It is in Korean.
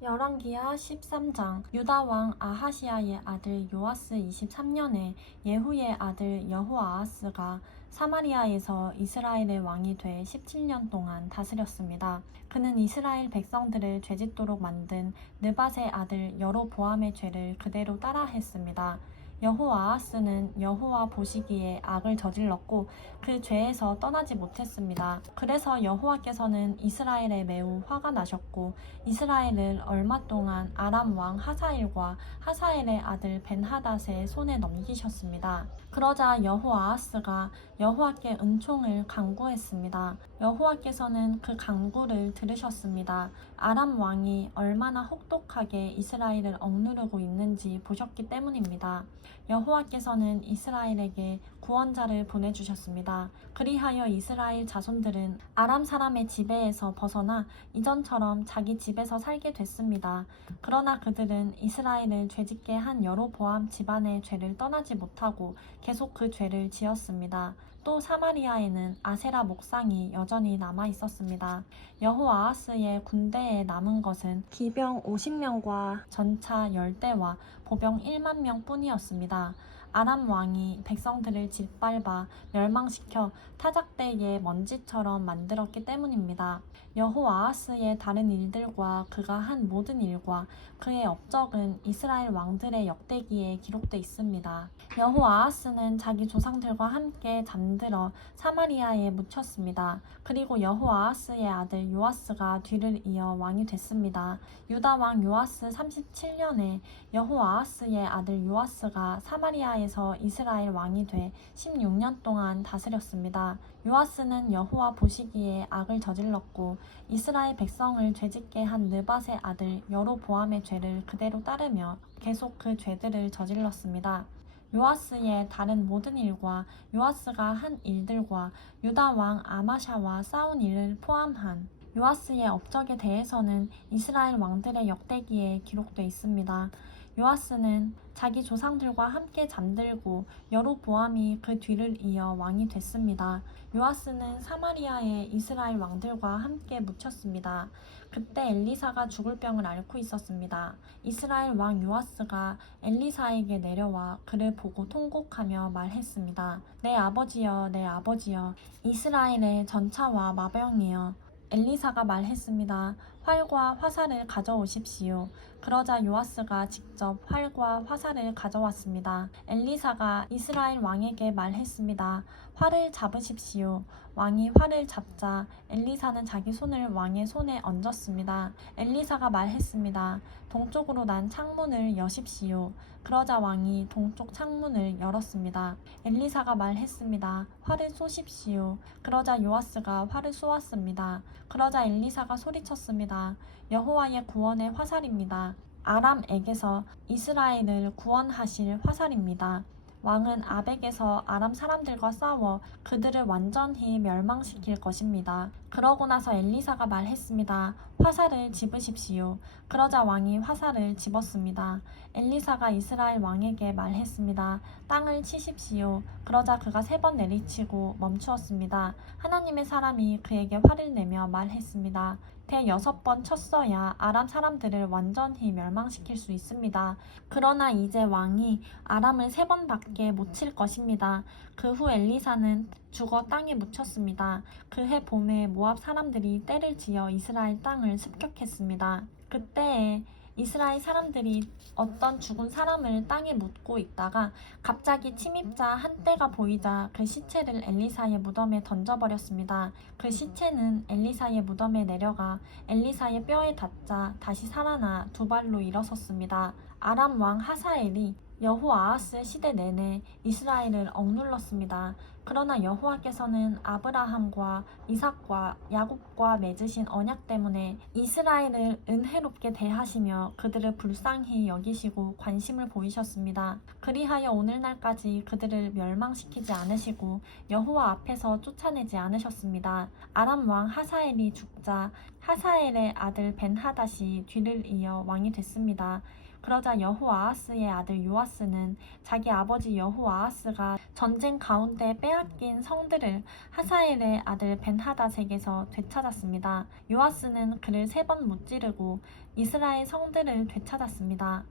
열왕기하 13장. 유다 왕 아하시야의 아들 요아스 23년에 예후의 아들 여호아하스가 사마리아에서 이스라엘의 왕이 돼 17년 동안 다스렸습니다. 그는 이스라엘 백성들을 죄짓도록 만든 느밧의 아들 여로보암의 죄를 그대로 따라했습니다. 여호아하스는 여호와 보시기에 악을 저질렀고 그 죄에서 떠나지 못했습니다. 그래서 여호와께서는 이스라엘에 매우 화가 나셨고 이스라엘을 얼마 동안 아람 왕 하사엘과 하사엘의 아들 벤하닷의 손에 넘기셨습니다. 그러자 여호아하스가 여호와께 은총을 간구했습니다. 여호와께서는 그 간구를 들으셨습니다. 아람 왕이 얼마나 혹독하게 이스라엘을 억누르고 있는지 보셨기 때문입니다. 여호와께서는 이스라엘에게 구원자를 보내주셨습니다. 그리하여 이스라엘 자손들은 아람 사람의 지배에서 벗어나 이전처럼 자기 집에서 살게 됐습니다. 그러나 그들은 이스라엘을 죄짓게 한 여로보암 집안의 죄를 떠나지 못하고 계속 그 죄를 지었습니다. 또 사마리아에는 아세라 목상이 여전히 남아 있었습니다. 여호아하스의 군대에 남은 것은 기병 50명과 전차 10대와 보병 1만 명 뿐이었습니다. 아람 왕이 백성들을 짓밟아 멸망시켜 타작대의 먼지처럼 만들었기 때문입니다. 여호아하스의 다른 일들과 그가 한 모든 일과 그의 업적은 이스라엘 왕들의 역대기에 기록돼 있습니다. 여호아하스는 자기 조상들과 함께 잠들어 사마리아에 묻혔습니다. 그리고 여호아하스의 아들 요아스가 뒤를 이어 왕이 됐습니다. 유다 왕 요아스 37년에 여호아하스의 아들 요아스가 사마리아에서 이스라엘 왕이 돼 16년 동안 다스렸습니다. 요아스는 여호와 보시기에 악을 저질렀고 이스라엘 백성을 죄짓게 한 느밧의 아들 여로보암의 죄를 그대로 따르며 계속 그 죄들을 저질렀습니다. 요아스의 다른 모든 일과 요아스가 한 일들과 유다 왕 아마샤와 싸운 일을 포함한 요아스의 업적에 대해서는 이스라엘 왕들의 역대기에 기록돼 있습니다. 요아스는 자기 조상들과 함께 잠들고 여로보암이 그 뒤를 이어 왕이 됐습니다. 요아스는 사마리아에 이스라엘 왕들과 함께 묻혔습니다. 그때 엘리사가 죽을 병을 앓고 있었습니다. 이스라엘 왕 요아스가 엘리사에게 내려와 그를 보고 통곡하며 말했습니다. 내 아버지여, 내 아버지여, 이스라엘의 전차와 마병이여. 엘리사가 말했습니다. 활과 화살을 가져오십시오. 그러자 요아스가 직접 활과 화살을 가져왔습니다. 엘리사가 이스라엘 왕에게 말했습니다. 활을 잡으십시오. 왕이 활을 잡자 엘리사는 자기 손을 왕의 손에 얹었습니다. 엘리사가 말했습니다. 동쪽으로 난 창문을 여십시오. 그러자 왕이 동쪽 창문을 열었습니다. 엘리사가 말했습니다. 활을 쏘십시오. 그러자 요아스가 활을 쏘았습니다. 그러자 엘리사가 소리쳤습니다. 여호와의 구원의 화살입니다. 아람에게서 이스라엘을 구원하실 화살입니다. 왕은 아벡에서 아람 사람들과 싸워 그들을 완전히 멸망시킬 것입니다. 그러고 나서 엘리사가 말했습니다. 화살을 집으십시오. 그러자 왕이 화살을 집었습니다. 엘리사가 이스라엘 왕에게 말했습니다. 땅을 치십시오. 그러자 그가 3번 내리치고 멈추었습니다. 하나님의 사람이 그에게 화를 내며 말했습니다. 대6번 쳤어야 아람 사람들을 완전히 멸망시킬 수 있습니다. 그러나 이제 왕이 아람을 3번밖에 못 칠 것입니다. 그 후 엘리사는 죽어 땅에 묻혔습니다. 그해 봄에 모압 사람들이 떼를 지어 이스라엘 땅을 습격했습니다. 그때에 이스라엘 사람들이 어떤 죽은 사람을 땅에 묻고 있다가 갑자기 침입자 한 떼가 보이자 그 시체를 엘리사의 무덤에 던져버렸습니다. 그 시체는 엘리사의 무덤에 내려가 엘리사의 뼈에 닿자 다시 살아나 2발로 일어섰습니다. 아람 왕 하사엘이 여호아하스 시대 내내 이스라엘을 억눌렀습니다. 그러나 여호와께서는 아브라함과 이삭과 야곱과 맺으신 언약 때문에 이스라엘을 은혜롭게 대하시며 그들을 불쌍히 여기시고 관심을 보이셨습니다. 그리하여 오늘날까지 그들을 멸망시키지 않으시고 여호와 앞에서 쫓아내지 않으셨습니다. 아람 왕 하사엘이 죽자 하사엘의 아들 벤하닷이 뒤를 이어 왕이 됐습니다. 그러자 여호아하스의 아들 요아스는 자기 아버지 여호아하스가 전쟁 가운데 빼앗 빼앗긴 성들을 하사엘의 아들 벤하닷에게서 되찾았습니다. 요아스는 그를 3번 무찌르고 이스라엘 성들을 되찾았습니다.